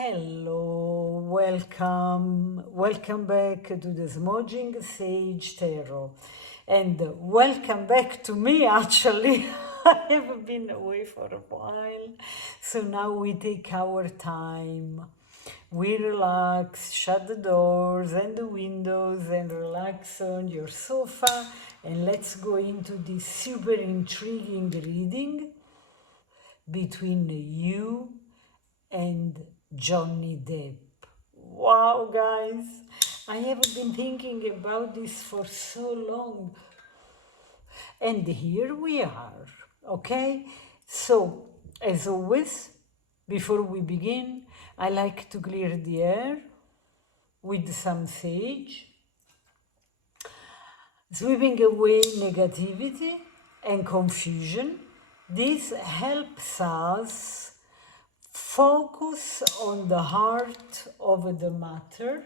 Hello, welcome back to the Smudging Sage Tarot, and welcome back to me actually. I have been away for a while, so now we take our time. We relax, shut the doors and the windows, and relax on your sofa, and let's go into this super intriguing reading between you and Johnny Depp. Wow, guys, I have been thinking about this for so long, and here we are. Okay, so as always, before we begin, I like to clear the air with some sage, sweeping away negativity and confusion. This helps us focus on the heart of the matter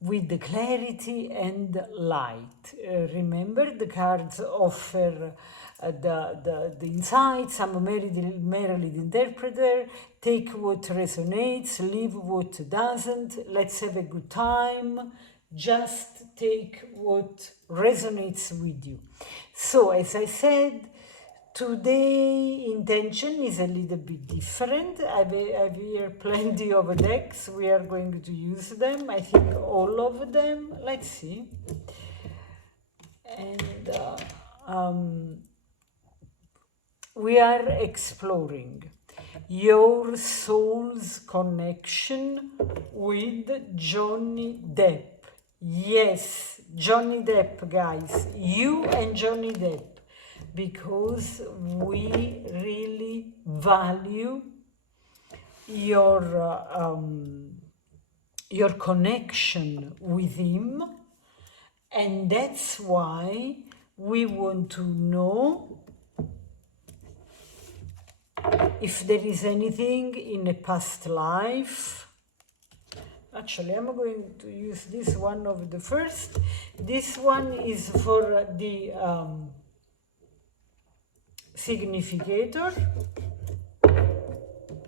with the clarity and light. Remember, the cards offer the insights. I'm a married interpreter. Take what resonates, leave what doesn't. Let's have a good time. Just take what resonates with you. So, as I said, today intention is a little bit different. I've here plenty of decks. We are going to use them. I think all of them. Let's see. And we are exploring your soul's connection with Johnny Depp. Yes, Johnny Depp, guys. You and Johnny Depp. Because we really value your connection with him, and that's why we want to know if there is anything in a past life. Actually, I'm going to use this one of the first. This one is for the significator,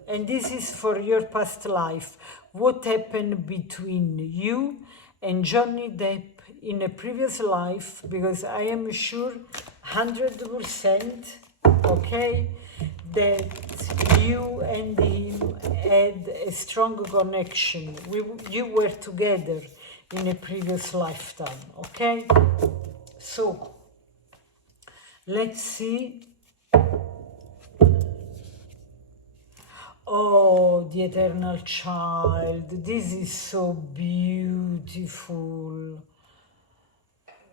and this is for your past life. What happened between you and Johnny Depp in a previous life, because I am sure 100%, okay, that you and him had a strong connection. You were together in a previous lifetime, okay? So let's see. Oh, the eternal child. This is so beautiful.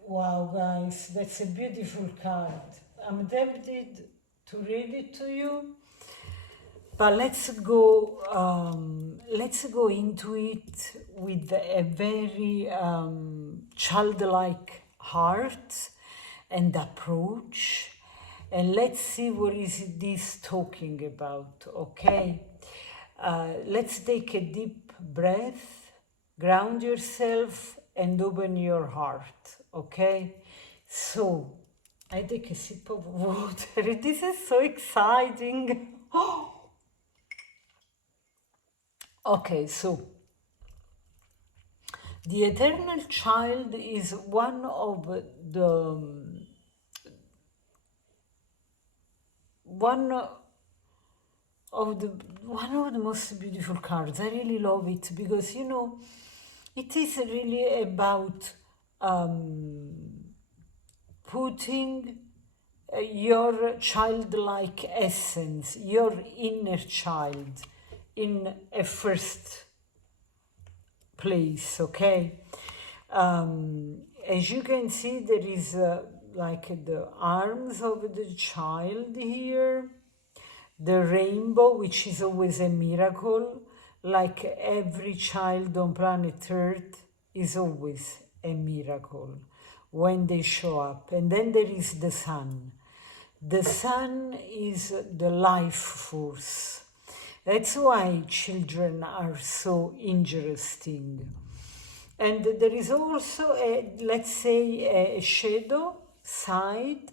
Wow, guys, that's a beautiful card. I'm tempted to read it to you, but let's go into it with a very childlike heart and approach. And let's see what is this talking about, okay? Let's take a deep breath, ground yourself, and open your heart, okay? So, I take a sip of water. This is so exciting. Okay, so the eternal child is one of the most beautiful cards. I really love it because, you know, it is really about putting your childlike essence, your inner child, in a first place, okay? As you can see, there is like the arms of the child here, the rainbow, which is always a miracle, like every child on planet Earth is always a miracle when they show up. And then there is the sun. The sun is the life force. That's why children are so interesting. And there is also let's say, a shadow side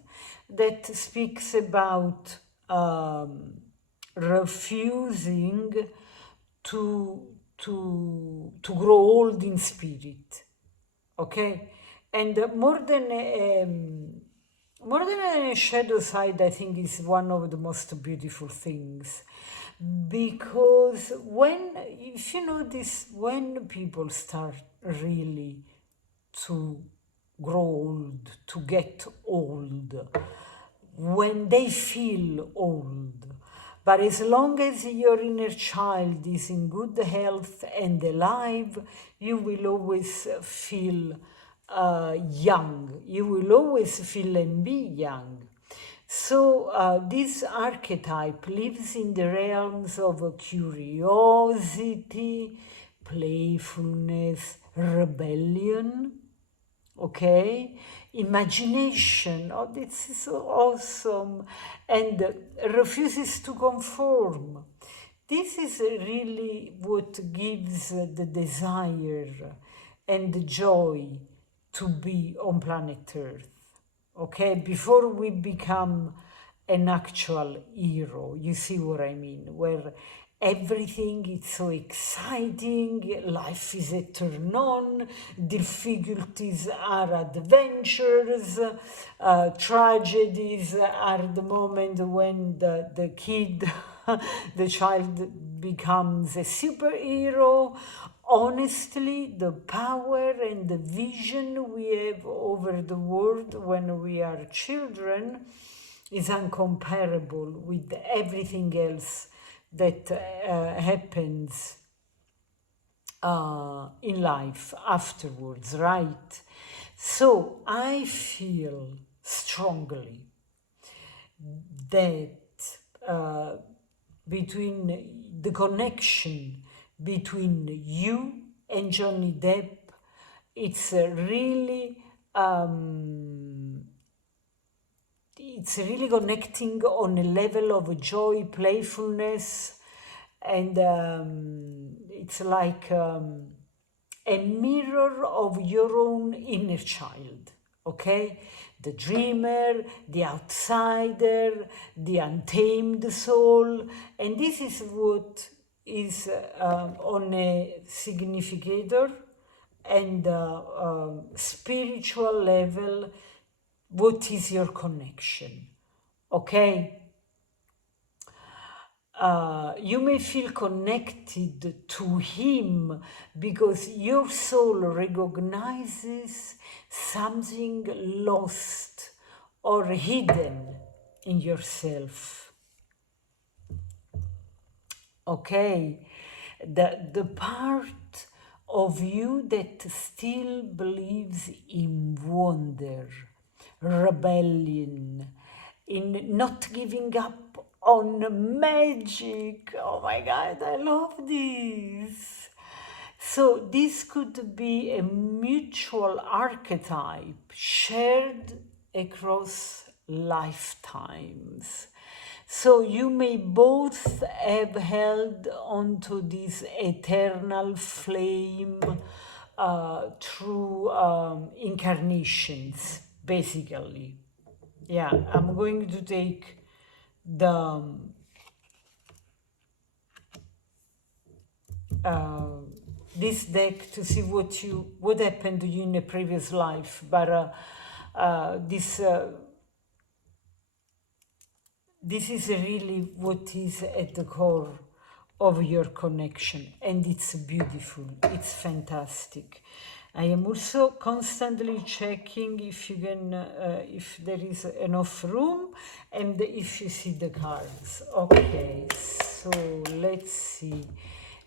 that speaks about um, refusing to grow old in spirit. Okay, and more than a shadow side, I think is one of the most beautiful things, because when, if you notice, when people start really to grow old, to get old, when they feel old. But as long as your inner child is in good health and alive, you will always feel young. You will always feel and be young. So this archetype lives in the realms of curiosity, playfulness, rebellion, okay, imagination. Oh, this is so awesome. And refuses to conform. This is really what gives the desire and the joy to be on planet Earth. Okay, before we become an actual hero, you see what I mean, where everything is so exciting, life is a turn on, difficulties are adventures, tragedies are the moment when the kid, the child becomes a superhero. Honestly, the power and the vision we have over the world when we are children is incomparable with everything else that happens in life afterwards, right? So I feel strongly that uh, between the connection between you and Johnny Depp, it's really it's really connecting on a level of joy, playfulness, and it's like a mirror of your own inner child, okay? The dreamer, the outsider, the untamed soul, and this is what is on a significator and spiritual level. What is your connection? Okay? You may feel connected to him because your soul recognizes something lost or hidden in yourself. Okay, the part of you that still believes in wonder, rebellion, in not giving up on magic. Oh my God, I love this. So this could be a mutual archetype shared across lifetimes. So you may both have held onto this eternal flame through incarnations, basically. Yeah, I'm going to take the uh, this deck to see what happened to you in a previous life, but this is really what is at the core of your connection, and it's beautiful, it's fantastic. I am also constantly checking if you can if there is enough room and if you see the cards. Okay, so let's see,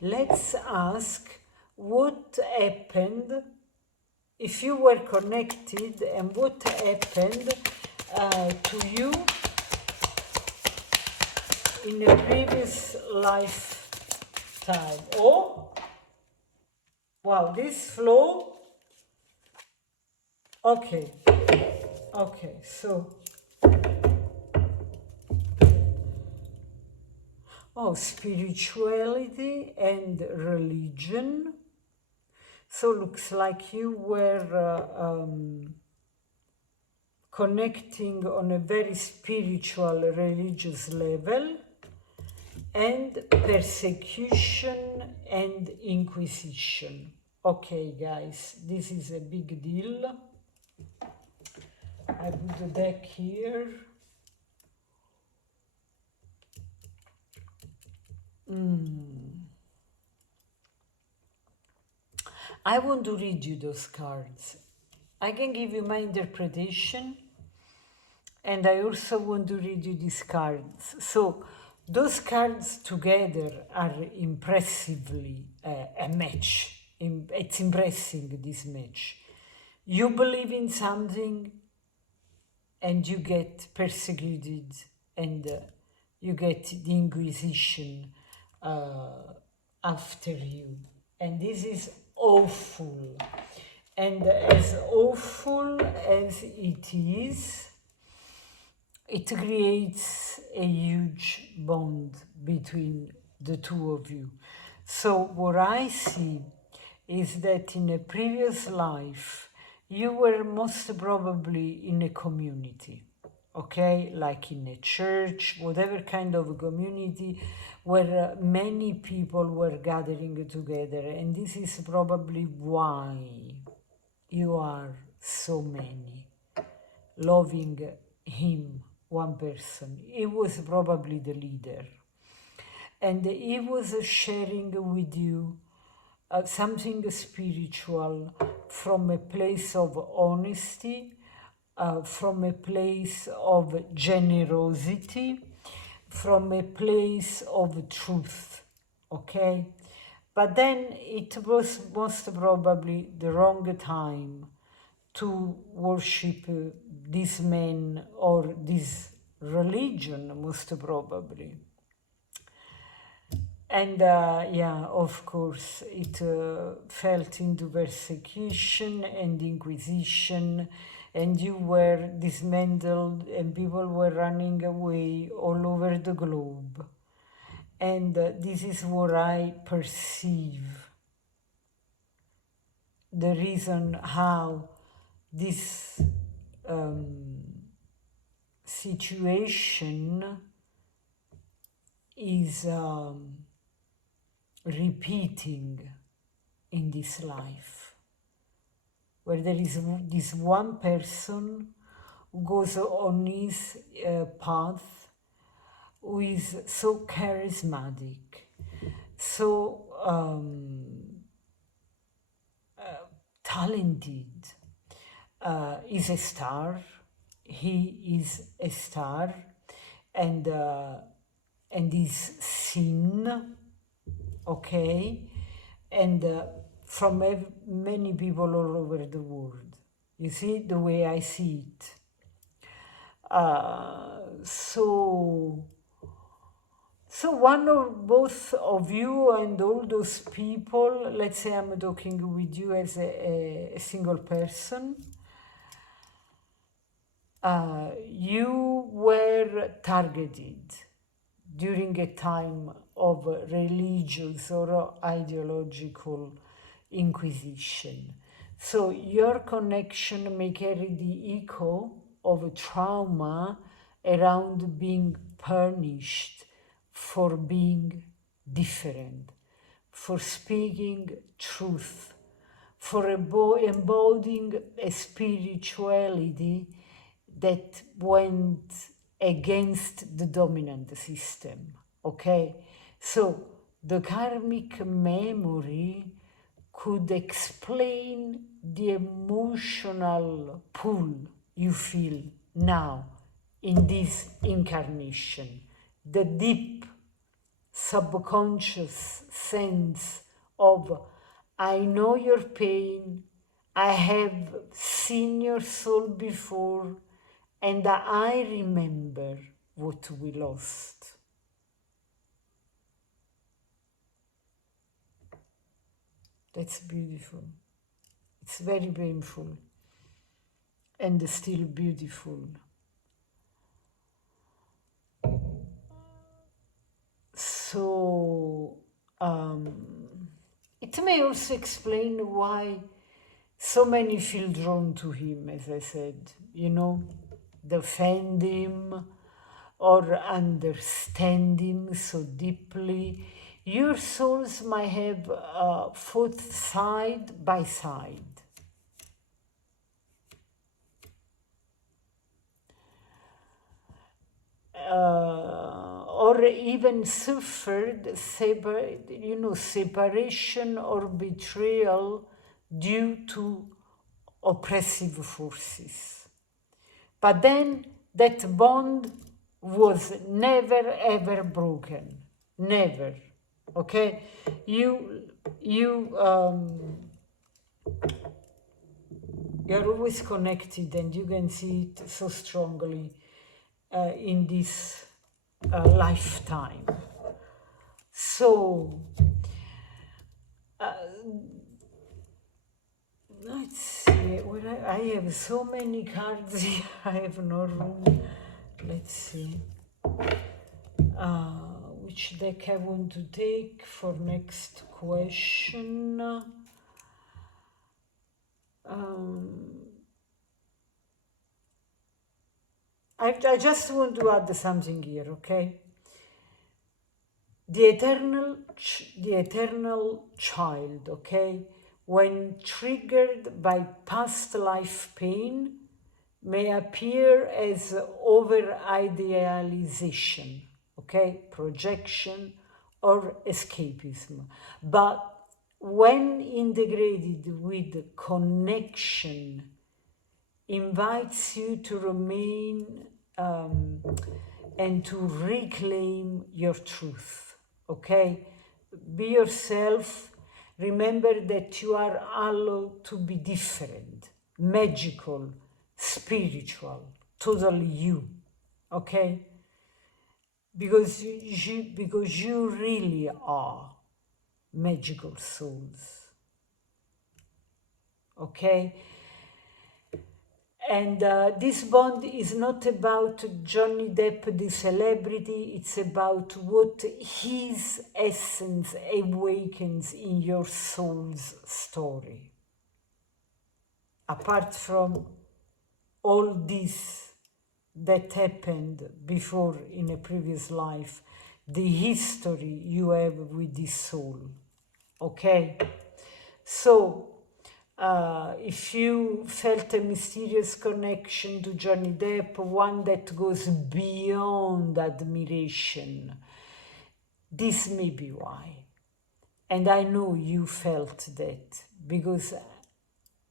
let's ask what happened if you were connected, and what happened to you in a previous lifetime. Oh, wow, this flow. Okay, okay, so, oh, spirituality and religion. So looks like you were connecting on a very spiritual, religious level, and persecution and inquisition. Okay, guys, this is a big deal. I put the deck here. I want to read you those cards. I can give you my interpretation, and I also want to read you these cards. So those cards together are impressively a match. It's impressive, this match. You believe in something and you get persecuted, and you get the Inquisition after you. And this is awful. And as awful as it is, it creates a huge bond between the two of you. So what I see is that in a previous life, you were most probably in a community, okay? Like in a church, whatever kind of community where many people were gathering together. And this is probably why you are so many loving him, one person. He was probably the leader. And he was sharing with you something spiritual from a place of honesty, from a place of generosity, from a place of truth, okay? But then it was most probably the wrong time to worship this man or this religion, most probably. And yeah, of course, it fell into persecution and inquisition, and you were dismantled, and people were running away all over the globe. And this is what I perceive, the reason how this situation is repeating in this life, where there is this one person who goes on his path, who is so charismatic, so talented, is a star. He is a star, and is seen, okay, and from many people all over the world. You see the way I see it. So one or both of you and all those people, let's say I'm talking with you as a single person, you were targeted during a time of religious or ideological inquisition. So your connection may carry the echo of a trauma around being punished for being different, for speaking truth, for embodying a spirituality that went against the dominant system, okay? So the karmic memory could explain the emotional pull you feel now in this incarnation, the deep subconscious sense of, I know your pain, I have seen your soul before, and I remember what we lost. That's beautiful. It's very painful and still beautiful. So it may also explain why so many feel drawn to him, as I said, you know. defend him or understand him so deeply. Your souls might have fought side by side. Or even suffered separation or betrayal due to oppressive forces. But then that bond was never ever broken. Never. Okay? You're always connected, and you can see it so strongly in this lifetime. So, let's see, I have so many cards here, I have no room. Let's see which deck I want to take for next question. I just want to add something here, okay? The eternal child, okay, when triggered by past life pain, may appear as over-idealization, okay, projection or escapism. But when integrated with connection, invites you to remain and to reclaim your truth, okay? Be yourself. Remember that you are allowed to be different, magical, spiritual, totally you, okay? Because you really are magical souls, okay? And this bond is not about Johnny Depp, the celebrity, it's about what his essence awakens in your soul's story. Apart from all this that happened before in a previous life, the history you have with this soul, okay? So, if you felt a mysterious connection to Johnny Depp, one that goes beyond admiration, this may be why. And I know you felt that because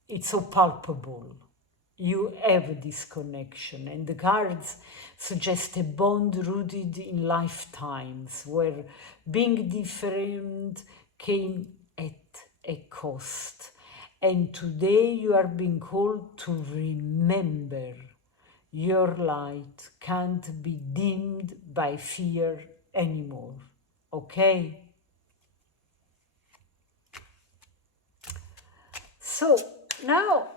it's so palpable. You have this connection, and the cards suggest a bond rooted in lifetimes where being different came at a cost. And today you are being called to remember your light can't be dimmed by fear anymore. Okay? So now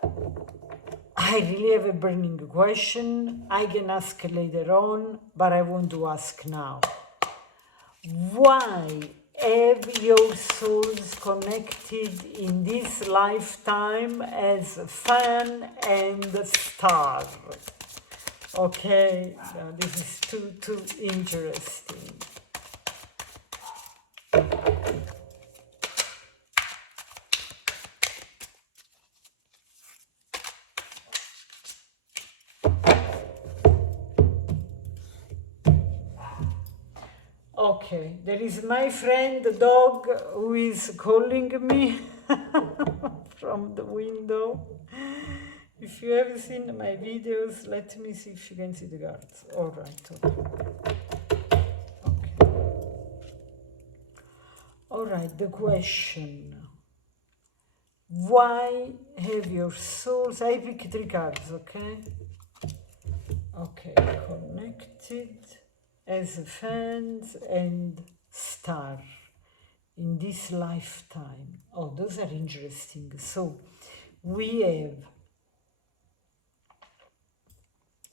I really have a burning question. I can ask later on, but I want to ask now. Why have your souls connected in this lifetime as fan and star? Okay, now this is too interesting. Okay, there is my friend, the dog, who is calling me from the window. If you have seen my videos, let me see if you can see the cards. All right. Okay. All right, the question. Why have your souls... I pick 3 cards, okay? Okay, connected as fans and star in this lifetime. Oh, those are interesting. So we have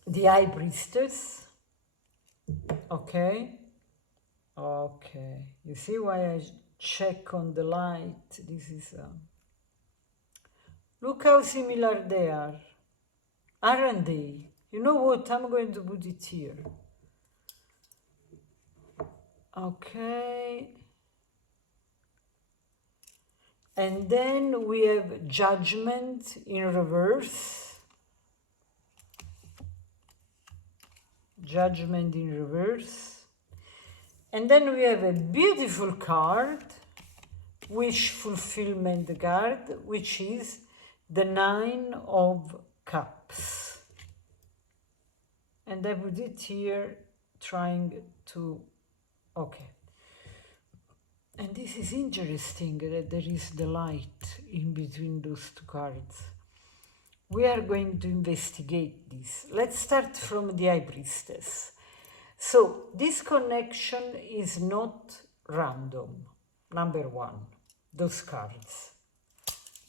the High Priestess. Okay. Okay. You see why I check on the light? This is... Look how similar they are. Aren't they? You know what? I'm going to put it here. Okay. And then we have Judgment in reverse. Judgment in reverse. And then we have a beautiful card, wish fulfillment card, which is the Nine of Cups. And I put it here, trying to, okay. And this is interesting that there is the light in between those two cards. We are going to investigate this. Let's start from the High Priestess. So this connection is not random. Number one, those cards.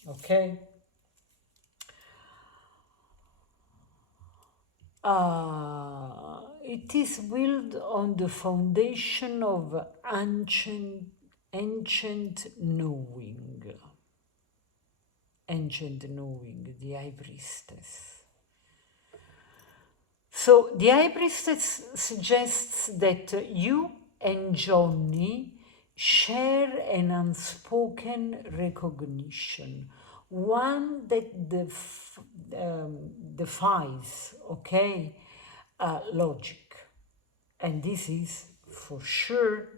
Okay? It is built on the foundation of ancient knowing. Ancient knowing, the High Priestess. So the High Priestess suggests that you and Johnny share an unspoken recognition, one that defies, okay, logic. And this is for sure,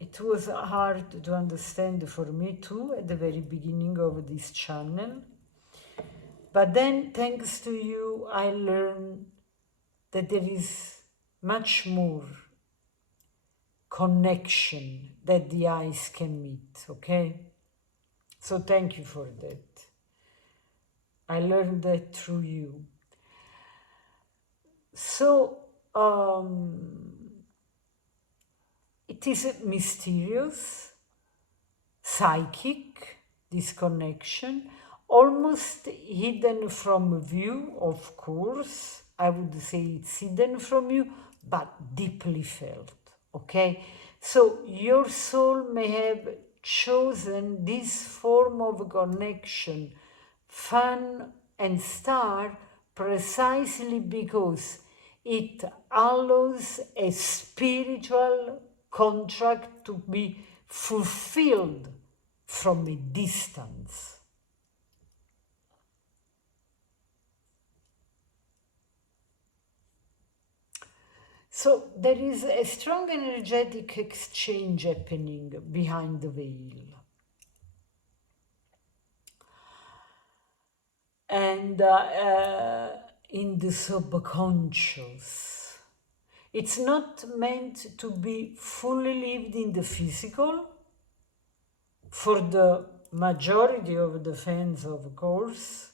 it was hard to understand for me too at the very beginning of this channel. But then, thanks to you, I learned that there is much more connection that the eyes can meet, okay? So thank you for that. I learned that through you. So, it is mysterious, psychic, this connection, almost hidden from view, of course. I would say it's hidden from you, but deeply felt, okay? So your soul may have chosen this form of connection, fun and star, precisely because it allows a spiritual contract to be fulfilled from a distance. So there is a strong energetic exchange happening behind the veil. And in the subconscious. It's not meant to be fully lived in the physical, for the majority of the fans, of course,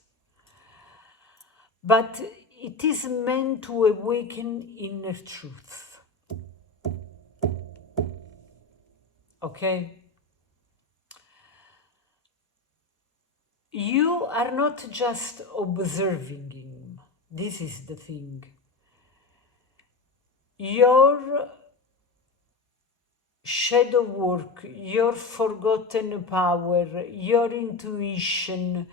but it is meant to awaken inner truth. Okay? You are not just observing him. This is the thing. Your shadow work, your forgotten power, your intuition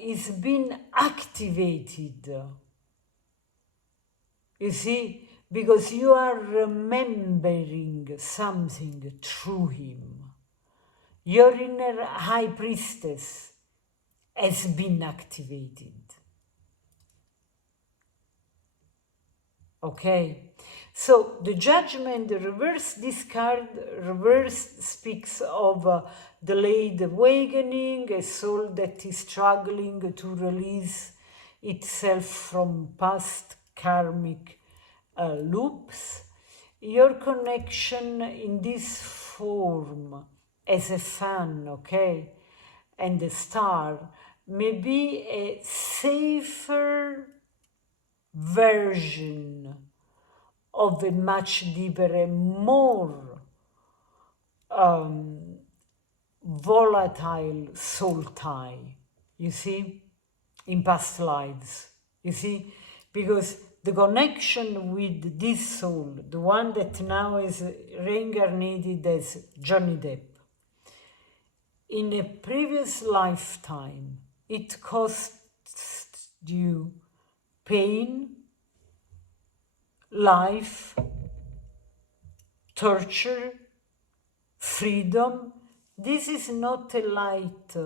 is being activated. You see, because you are remembering something through him. Your inner high priestess has been activated. Okay, so the judgment reverse, this card reverse speaks of delayed awakening, a soul that is struggling to release itself from past karmic loops. Your connection in this form as a fan, okay, and a star may be a safer version of a much deeper and more volatile soul tie, you see, in past lives, you see, because the connection with this soul, the one that now is reincarnated as Johnny Depp, in a previous lifetime, it cost you pain, life, torture, freedom. This is not a light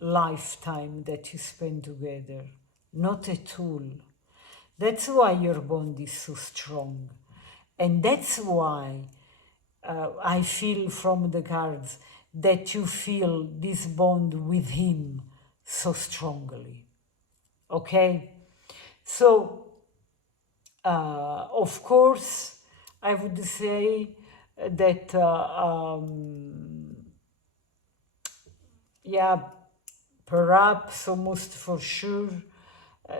lifetime that you spend together, not at all. That's why your bond is so strong. And that's why I feel from the cards that you feel this bond with him so strongly. Okay? So, of course, I would say that, yeah, perhaps almost for sure, uh,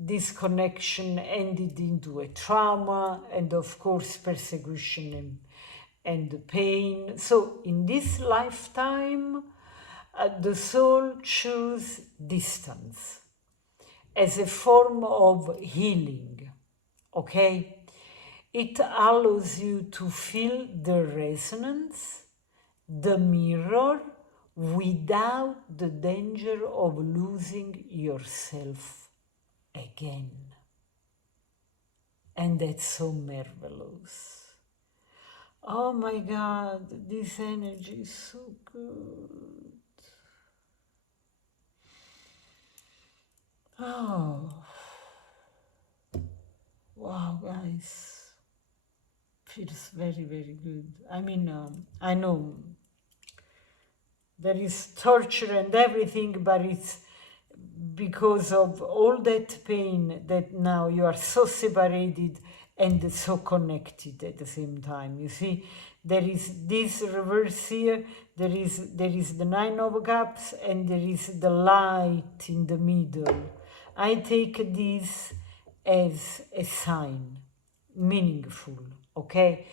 this connection ended into a trauma and, of course, persecution and pain. So, in this lifetime, the soul chose distance as a form of healing. Okay? It allows you to feel the resonance, the mirror, without the danger of losing yourself again. And that's so marvelous. Oh my God, this energy is so good. Oh, wow, guys. Feels very, very good. I mean, I know there is torture and everything, but it's because of all that pain that now you are so separated and so connected at the same time. You see, there is this reverse here, there is the Nine of Cups, and there is the light in the middle. I take this as a sign, meaningful, okay?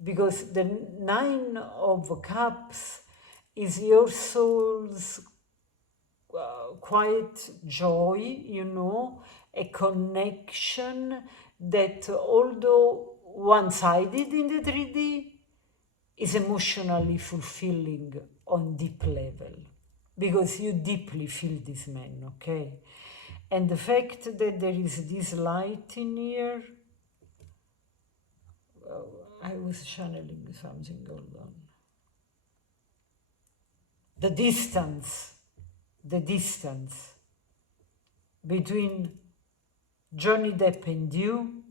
Because the Nine of Cups is your soul's quiet joy, a connection that, although one-sided in the 3D, is emotionally fulfilling on deep level, because you deeply feel this man, okay? And the fact that there is this light in here, I was channeling something, hold on. The distance between Johnny Depp and you,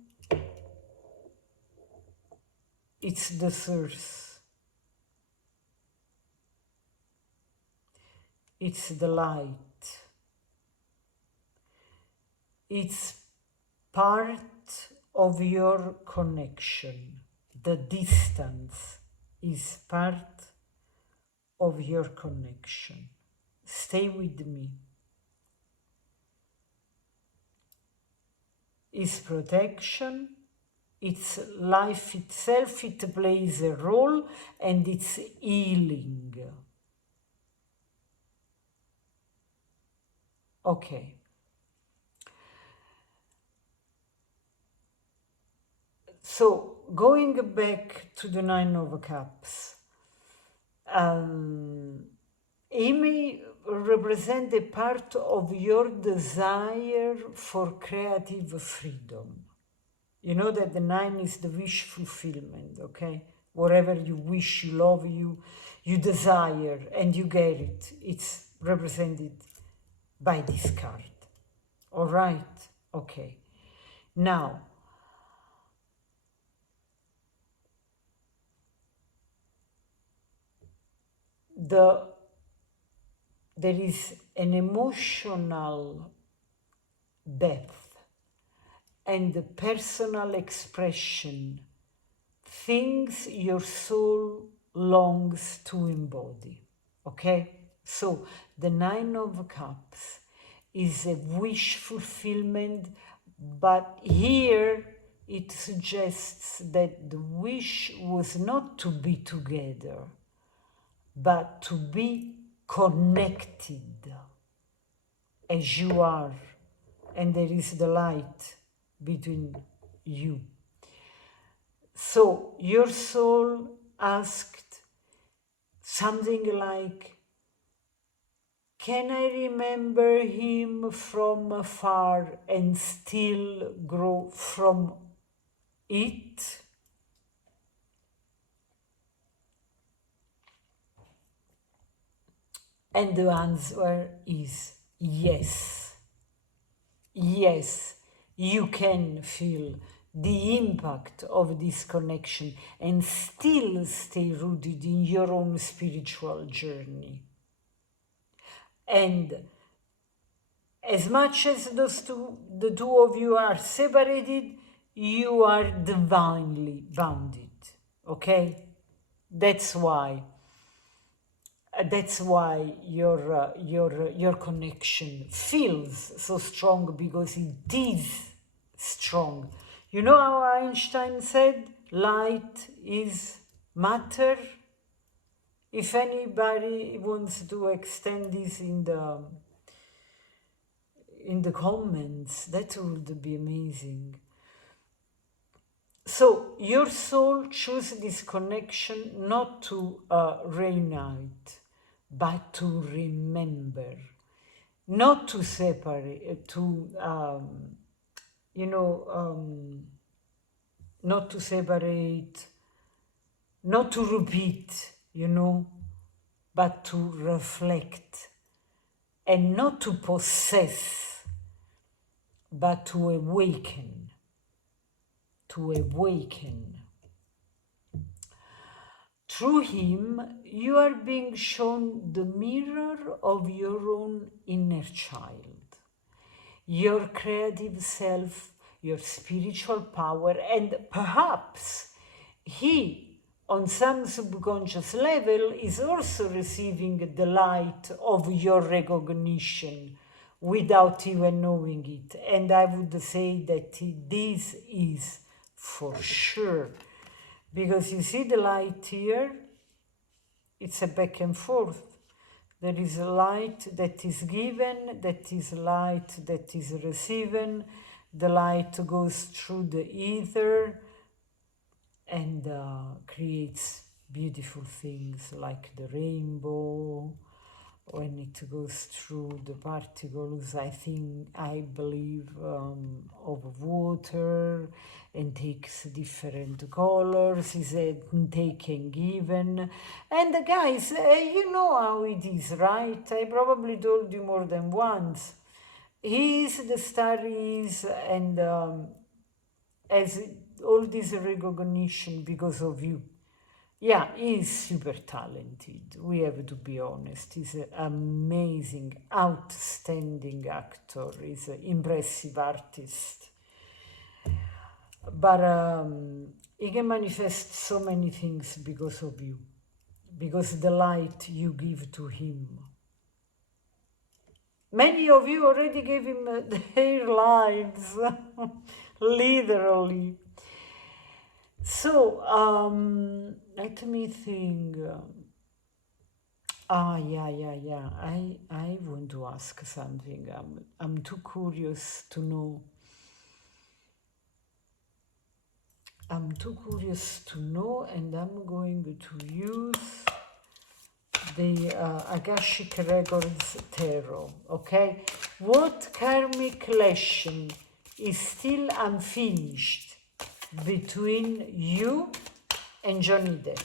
it's the source. It's the light. It's part of your connection. The distance is part of your connection. Stay with me. It's protection. It's life itself. It plays a role, and it's healing. Okay. So, going back to the Nine of Cups, it may represent a part of your desire for creative freedom. You know that the nine is the wish fulfillment, okay? Whatever you wish, you love, you desire, and you get it. It's represented by this card. All right? Okay. Now, there is an emotional depth and the personal expression, things your soul longs to embody. Okay? So the Nine of Cups is a wish fulfillment, but here it suggests that the wish was not to be together, but to be connected as you are, and there is the light between you. So your soul asked something like, Can I remember him from afar and still grow from it? And the answer is yes. Yes, you can feel the impact of this connection and still stay rooted in your own spiritual journey. And as much as the two of you are separated, you are divinely bounded. Okay? That's why. That's why your connection feels so strong, because it is strong. You know how Einstein said light is matter? If anybody wants to extend this in the comments, that would be amazing. So your soul chooses this connection not to reunite, but to remember, not to separate, not to separate, not to repeat, but to reflect, and not to possess, but to awaken, to awaken. Through him, you are being shown the mirror of your own inner child, your creative self, your spiritual power, and perhaps he, on some subconscious level, is also receiving the light of your recognition without even knowing it. And I would say that this is for sure. Because you see the light here, it's a back and forth. There is a light that is given, that is light that is received. The light goes through the ether and creates beautiful things like the rainbow. When it goes through the particles, I believe, of water, and takes different colors, is a take and given. And guys, you know how it is, right? I probably told you more than once. He is the star is, and as all this recognition because of you. Yeah, he's super talented. We have to be honest. He's an amazing, outstanding actor. He's an impressive artist. But he can manifest so many things because of you, because the light you give to him. Many of you already gave him their lives, literally. So, let me think. Yeah. I want to ask something. I'm too curious to know. I'm too curious to know, and I'm going to use the Akashic Records Tarot. Okay, what karmic lesson is still unfinished between you and Johnny Depp?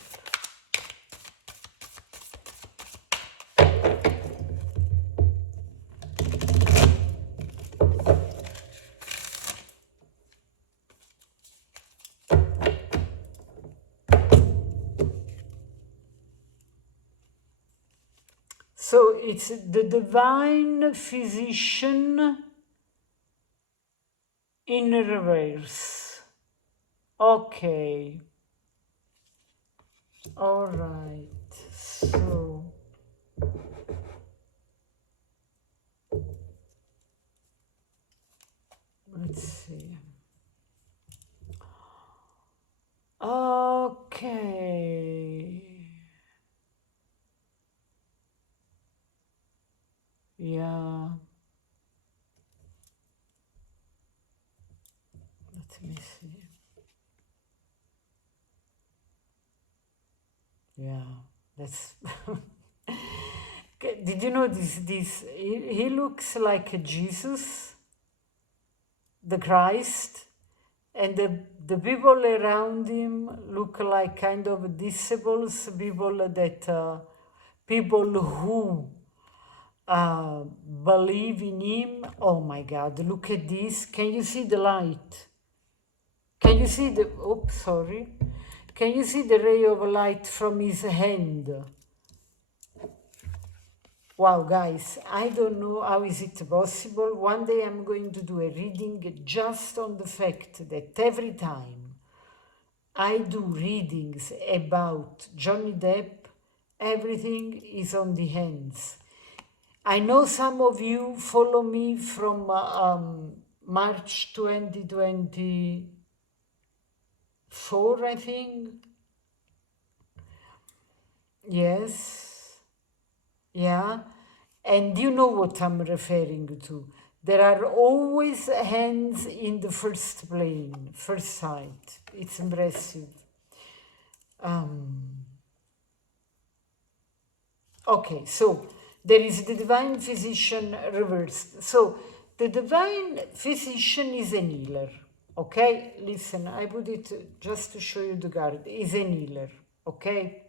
So it's the divine physician in reverse. Okay. All right. So let's see. Okay. Yeah. Let me see. Yeah, that's Did you know this he looks like Jesus, the Christ, and the people around him look like kind of disciples, people who believe in him. Oh my God, look at this. Can you see the light? Can you see the, oops, sorry. Can you see the ray of light from his hand? Wow, guys, I don't know how is it possible. One day I'm going to do a reading just on the fact that every time I do readings about Johnny Depp, everything is on the hands. I know some of you follow me from March 2024, I think. Yes, yeah. And you know what I'm referring to. There are always hands in the first plane, first sight. It's impressive. Okay, so there is the divine physician reversed. So the divine physician is an healer. Okay, listen, I put it just to show you the card. Is an healer. Okay,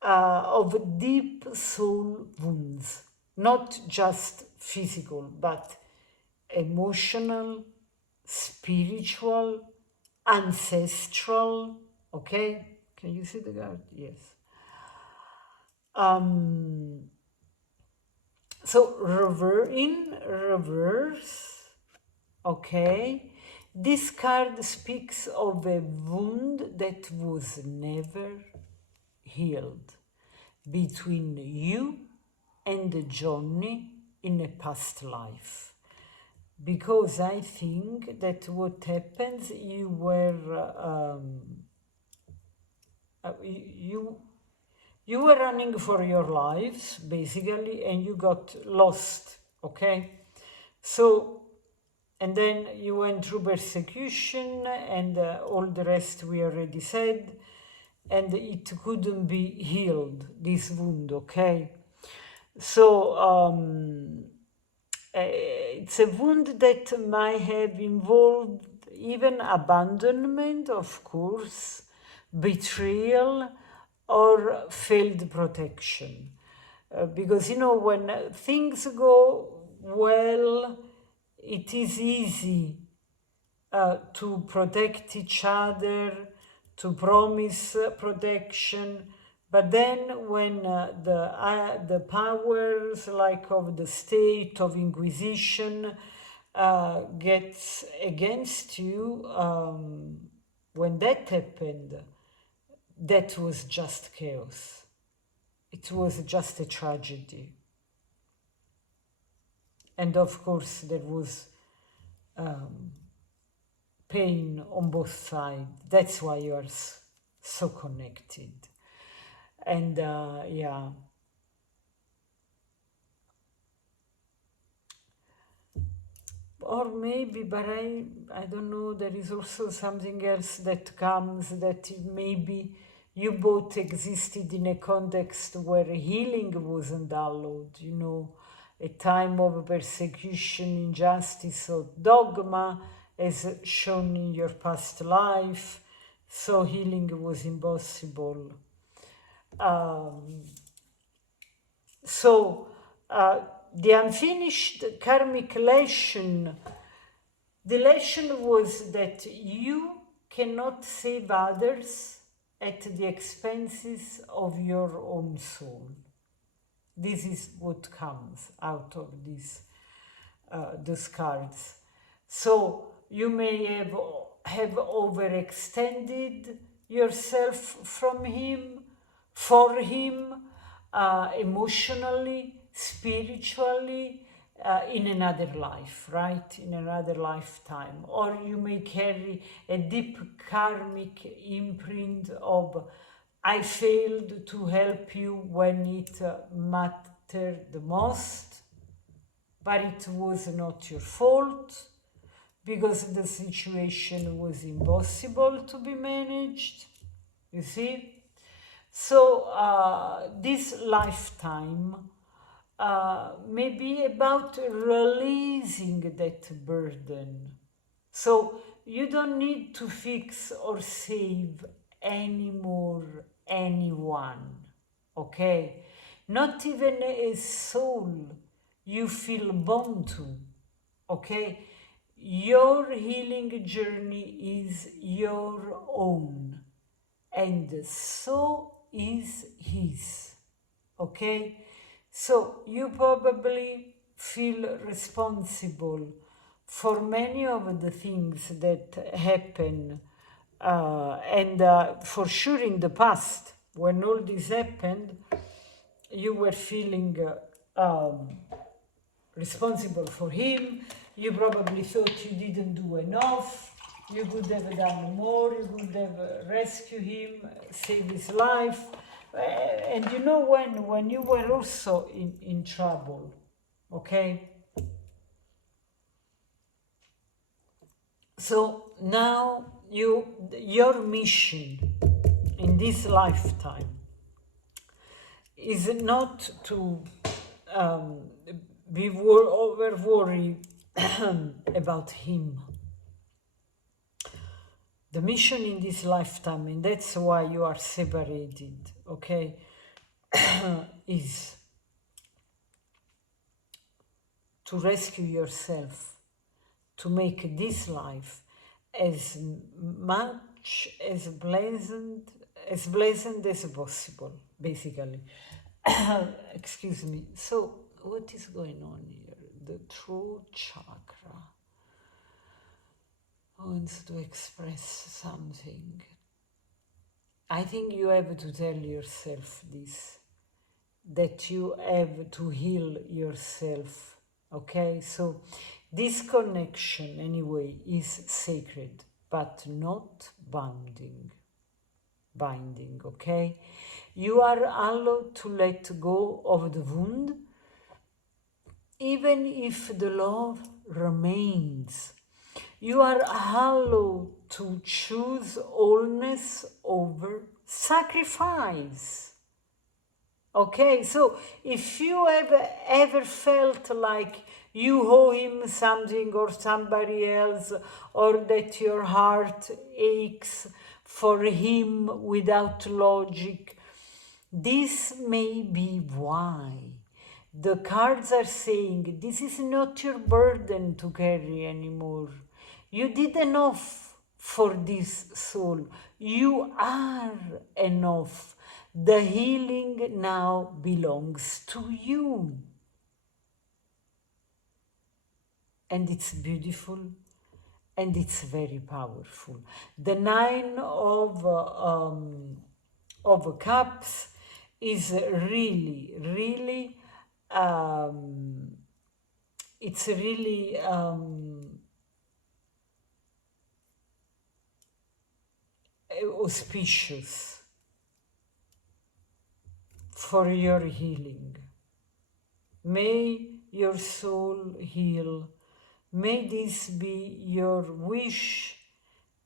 of deep soul wounds, not just physical, but emotional, spiritual, ancestral. Okay, can you see the card? Yes. So in reverse, okay, this card speaks of a wound that was never healed between you and Johnny in a past life. Because I think that what happens, you were you were running for your lives basically, and you got lost. Okay, so and then you went through persecution and all the rest we already said, and it couldn't be healed, this wound. Okay, so it's a wound that might have involved even abandonment, of course, betrayal, or failed protection. Because, you know, when things go well, it is easy to protect each other, to promise protection. But then when the powers like of the state, of Inquisition, gets against you, when that happened, that was just chaos. It was just a tragedy. And of course, there was pain on both sides. That's why you are so connected. And yeah. Or maybe, but I don't know, there is also something else that comes, that maybe you both existed in a context where healing wasn't allowed, you know, a time of persecution, injustice, or dogma, as shown in your past life, so healing was impossible. So the unfinished karmic lesson, the lesson was that you cannot save others at the expenses of your own soul. This is what comes out of these cards. So you may have overextended yourself from him, for him, emotionally, spiritually, in another life, right? In another lifetime. Or you may carry a deep karmic imprint of, I failed to help you when it mattered the most, but it was not your fault, because the situation was impossible to be managed, you see? So this lifetime maybe about releasing that burden. So you don't need to fix or save anymore anyone, okay? Not even a soul you feel bound to, okay? Your healing journey is your own, and so is his, okay? So you probably feel responsible for many of the things that happen, and for sure in the past, when all this happened, you were feeling responsible for him. You probably thought you didn't do enough. You could have done more. You could have rescued him, saved his life. And you know, when you were also in trouble, okay? So now your mission in this lifetime is not to um, be over worried about him. The mission in this lifetime, and that's why you are separated, okay, is to rescue yourself, to make this life as much as pleasant as possible, basically. Excuse me. So what is going on here? The throat chakra wants to express something. I think you have to tell yourself this, that you have to heal yourself, okay? So this connection anyway is sacred, but not binding, okay? You are allowed to let go of the wound, even if the love remains. You are allowed to choose wholeness over sacrifice. Okay, so if you have ever felt like you owe him something or somebody else, or that your heart aches for him without logic, this may be why. The cards are saying this is not your burden to carry anymore. You did enough for this soul. You are enough. The healing now belongs to you. And it's beautiful, and it's very powerful. The Nine of Cups is really, it's really auspicious for your healing. May your soul heal. May this be your wish,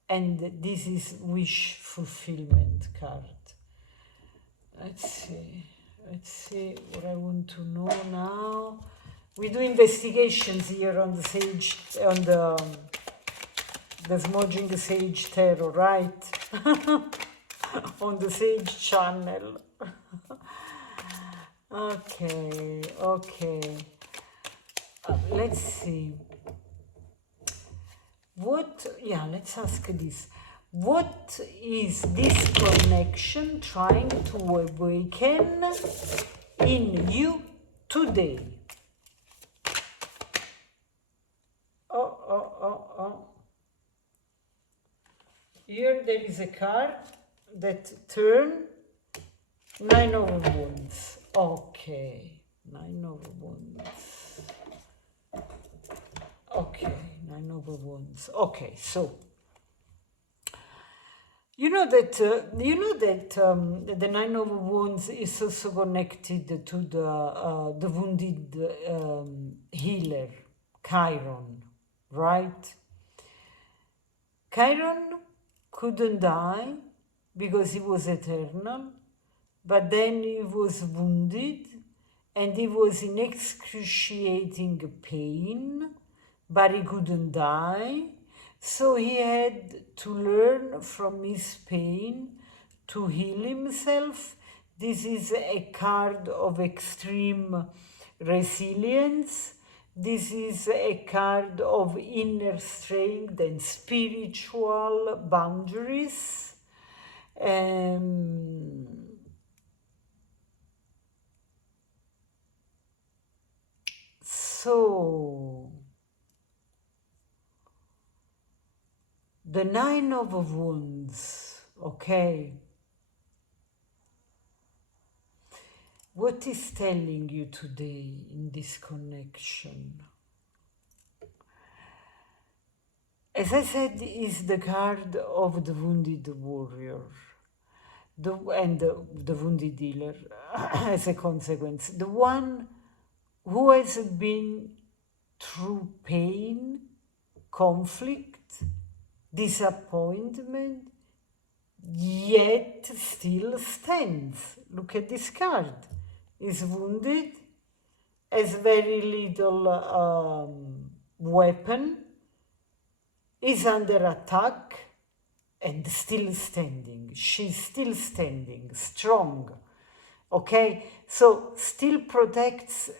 and this is wish fulfillment card. Let's see what I want to know now. We do investigations here on the Sage, on the Smudging Sage Tarot, right? On the Sage channel. Okay. Let's see. Let's ask this. What is this connection trying to awaken in you today? Oh. Here there is a card that turns Nine of Wands. Okay, Nine of Wands. Okay, Nine of Wands. Okay, so you know that the Nine of Wands is also connected to the wounded healer, Chiron, right? Chiron couldn't die because he was eternal, but then he was wounded, and he was in excruciating pain, but he couldn't die. So he had to learn from his pain to heal himself. This is a card of extreme resilience. This is a card of inner strength and spiritual boundaries. So, the Nine of Wands, okay? What is telling you today in this connection? As I said, is the card of the wounded warrior and the wounded healer as a consequence. The one who has been through pain, conflict, disappointment, yet still stands. Look at this card. Is wounded, has very little weapon, is under attack, and still standing. She's still standing, strong. Okay? So still protects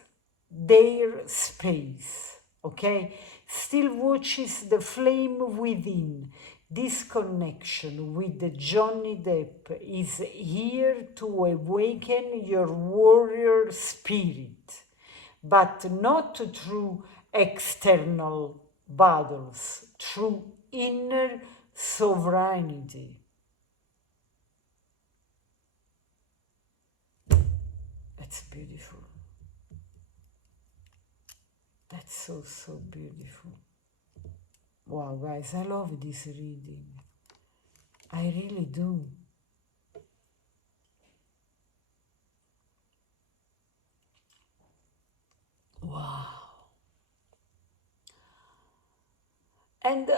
their space. Okay? Still watches the flame within. This connection with the Johnny Depp is here to awaken your warrior spirit, but not through external battles, through inner sovereignty. That's beautiful. That's so, so beautiful. Wow, guys, I love this reading. I really do. Wow. And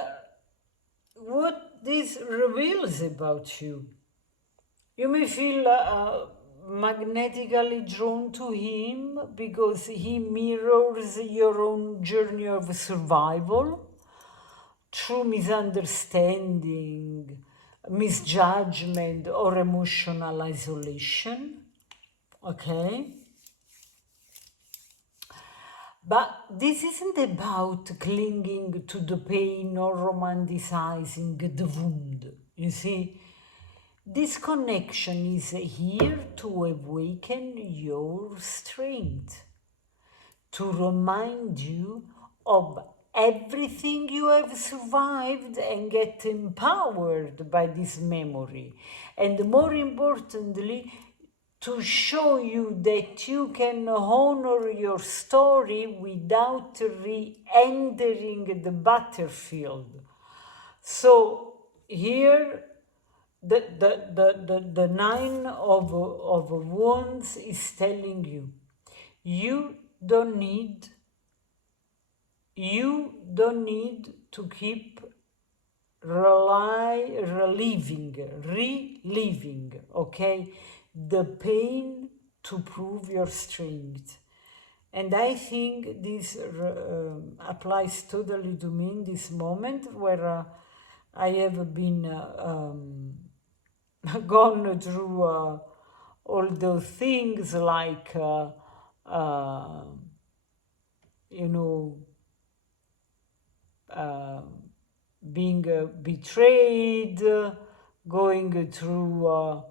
what this reveals about you, you may feel magnetically drawn to him because he mirrors your own journey of survival through misunderstanding, misjudgment, or emotional isolation. Okay? But this isn't about clinging to the pain or romanticizing the wound. You see, this connection is here to awaken your strength, to remind you of everything you have survived and get empowered by this memory. And more importantly, to show you that you can honor your story without re-entering the battlefield. So here, the Nine of Wands is telling you, you don't need to keep reliving, okay, the pain to prove your strength. And I think this applies totally to me in this moment where I have been gone through all those things like, you know, being betrayed, going through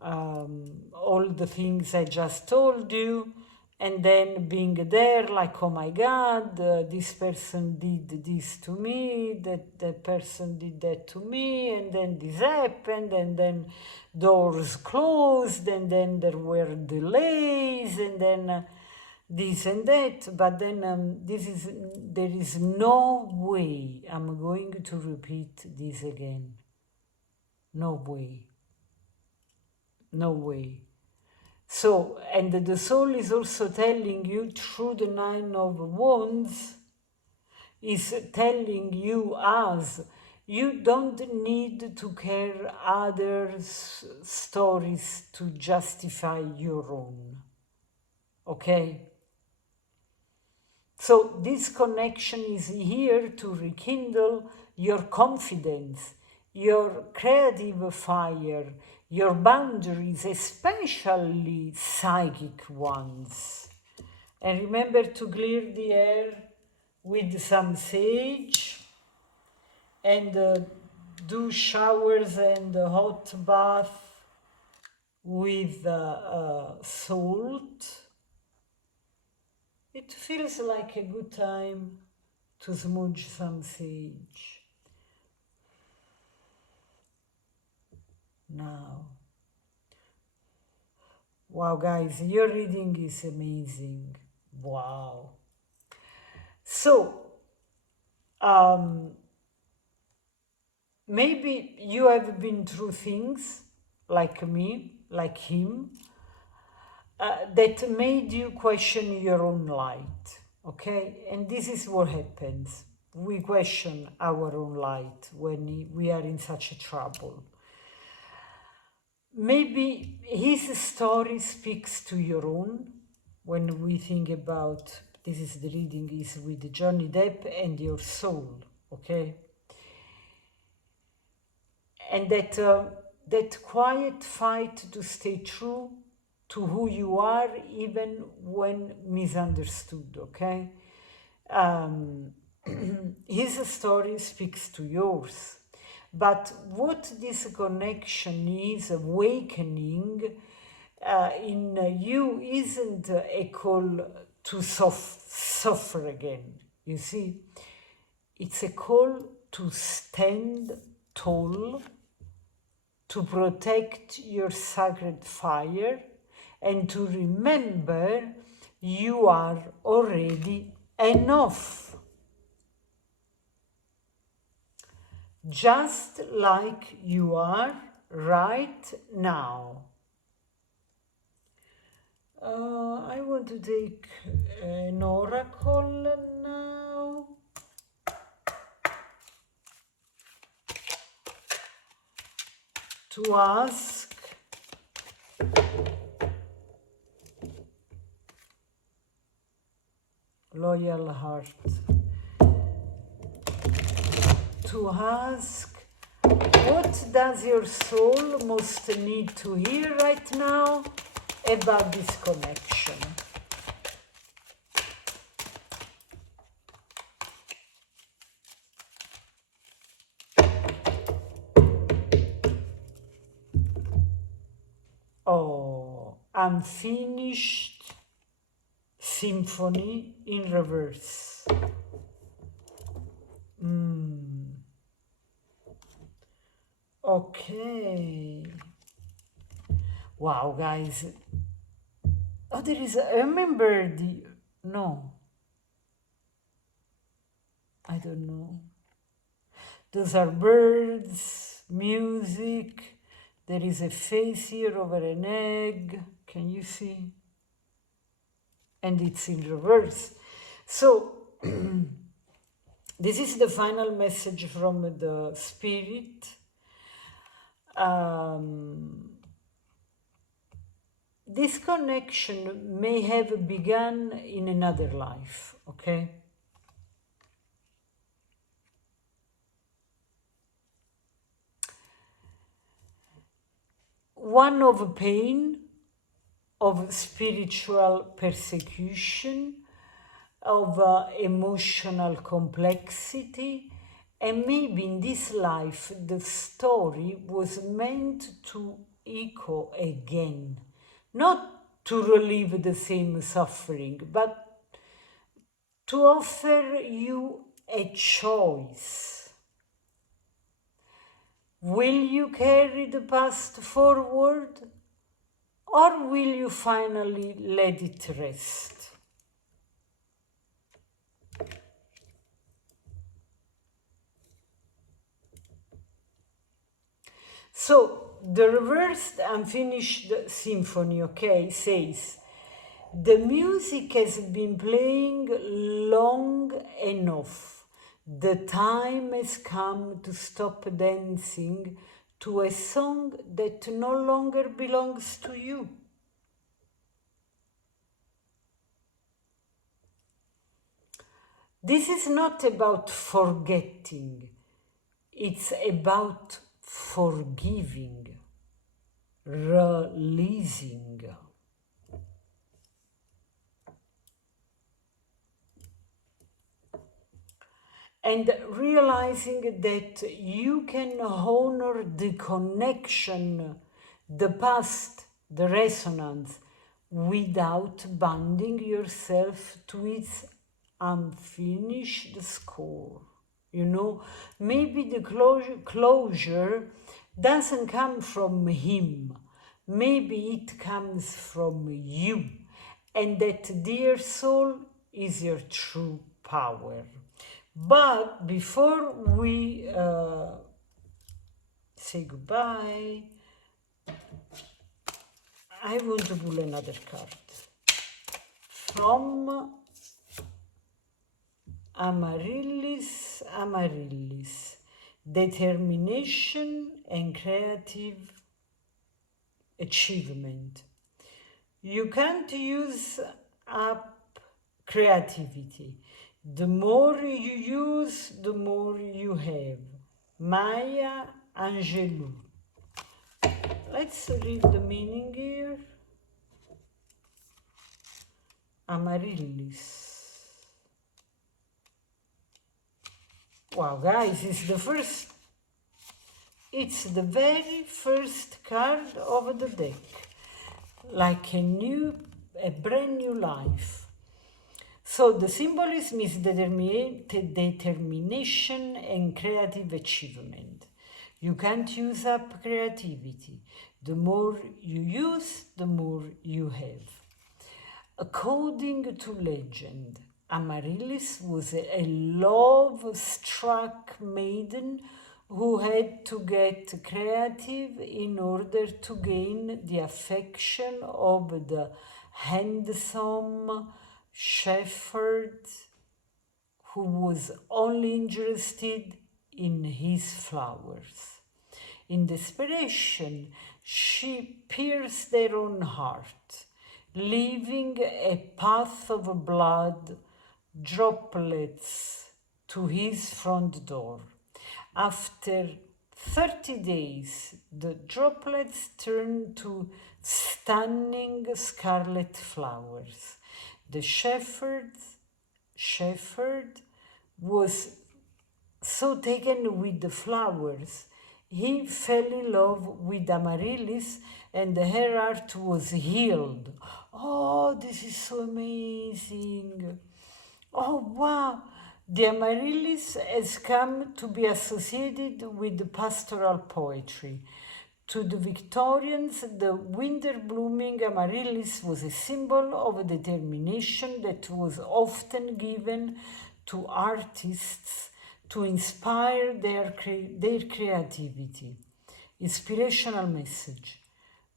all the things I just told you, and then being there like, oh my God, this person did this to me, that person did that to me, and then this happened, and then doors closed, and then there were delays, and then this and that. But then there is no way I'm going to repeat this again. No way. No way. So, and the soul is also telling you through the Nine of Wands, is telling you as you don't need to care others' stories to justify your own. okay? So this connection is here to rekindle your confidence, your creative fire, your boundaries, especially psychic ones. And remember to clear the air with some sage and do showers and a hot bath with salt. It feels like a good time to smudge some sage. Now, wow, guys, your reading is amazing. Wow. So, maybe you have been through things like me, like him, that made you question your own light, okay? And this is what happens. We question our own light when we are in such a trouble. Maybe his story speaks to your own when we think about, this is the reading is with Johnny Depp and your soul, okay? And that quiet fight to stay true to who you are, even when misunderstood, okay? His story speaks to yours. But what this connection is awakening in you isn't a call to suffer again. You see, it's a call to stand tall, to protect your sacred fire, and to remember you are already enough. Just like you are right now. I want to take an oracle now. To ask loyal heart. To ask, what does your soul most need to hear right now about this connection? Oh, unfinished symphony in reverse. Okay. Wow, guys. Oh, there is a remember the no. I don't know. Those are birds, music. There is a face here over an egg. Can you see? And it's in reverse. So, this is the final message from the spirit. This connection may have begun in another life, okay? One of pain, of spiritual persecution, of emotional complexity, and maybe in this life the story was meant to echo again, not to relieve the same suffering, but to offer you a choice. Will you carry the past forward, or will you finally let it rest? So, the reversed unfinished symphony, okay, says, the music has been playing long enough. The time has come to stop dancing to a song that no longer belongs to you. This is not about forgetting, it's about forgiving, releasing, and realizing that you can honor the connection, the past, the resonance, without binding yourself to its unfinished score. You know, maybe the closure doesn't come from him, maybe it comes from you, and that, dear soul, is your true power. But before we say goodbye, I want to pull another card from Amaryllis, determination and creative achievement. You can't use up creativity. The more you use, the more you have. Maya Angelou. Let's read the meaning here. Amaryllis. Wow, guys, it's the very first card of the deck. Like a brand new life. So the symbolism is determination and creative achievement. You can't use up creativity. The more you use, the more you have. According to legend, Amaryllis was a love-struck maiden who had to get creative in order to gain the affection of the handsome shepherd who was only interested in his flowers. In desperation, she pierced their own heart, leaving a path of blood droplets to his front door. After 30 days, the droplets turned to stunning scarlet flowers. The shepherd was so taken with the flowers, he fell in love with Amaryllis and her heart was healed. Oh, this is so amazing. Oh, wow. The Amaryllis has come to be associated with pastoral poetry. To the Victorians, the winter-blooming Amaryllis was a symbol of determination that was often given to artists to inspire their creativity. Inspirational message.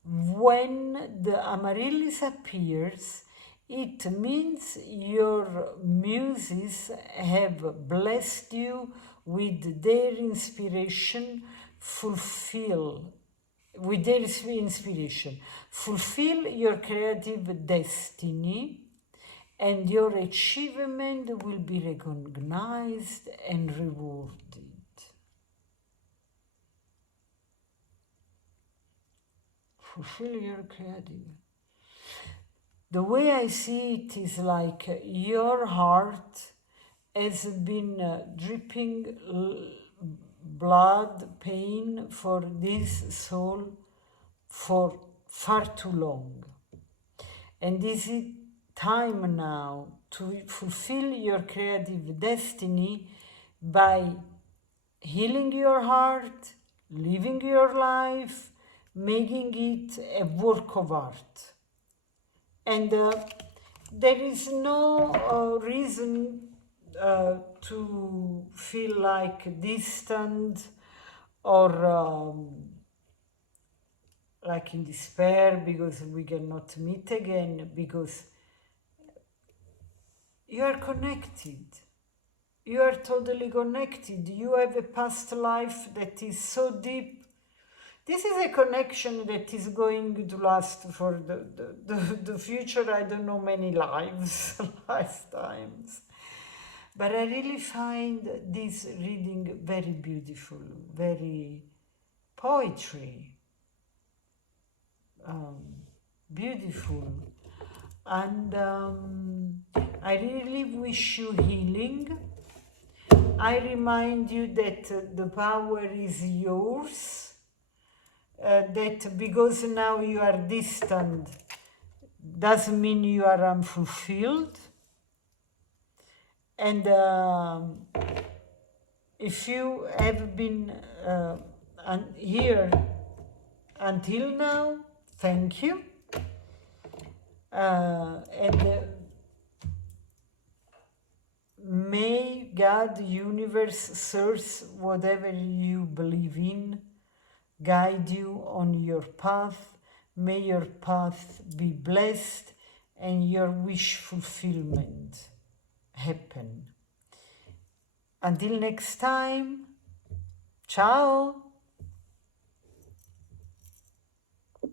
When the Amaryllis appears, it means your muses have blessed you with their inspiration. Fulfill your creative destiny, and your achievement will be recognized and rewarded. Fulfill your creative. The way I see it is like your heart has been dripping blood, pain for this soul for far too long. And is it time now to fulfill your creative destiny by healing your heart, living your life, making it a work of art? And there is no reason to feel like distant or like in despair because we cannot meet again, because you are connected. You are totally connected. You have a past life that is so deep. This is a connection that is going to last for the future, I don't know, many lives, lifetimes. But I really find this reading very beautiful, very poetry, um, beautiful. And I really wish you healing. I remind you that the power is yours, that because now you are distant doesn't mean you are unfulfilled. And if you have been here until now, thank you. And may God, universe, source, whatever you believe in, guide you on your path. May your path be blessed and your wish fulfillment happen. Until next time, ciao!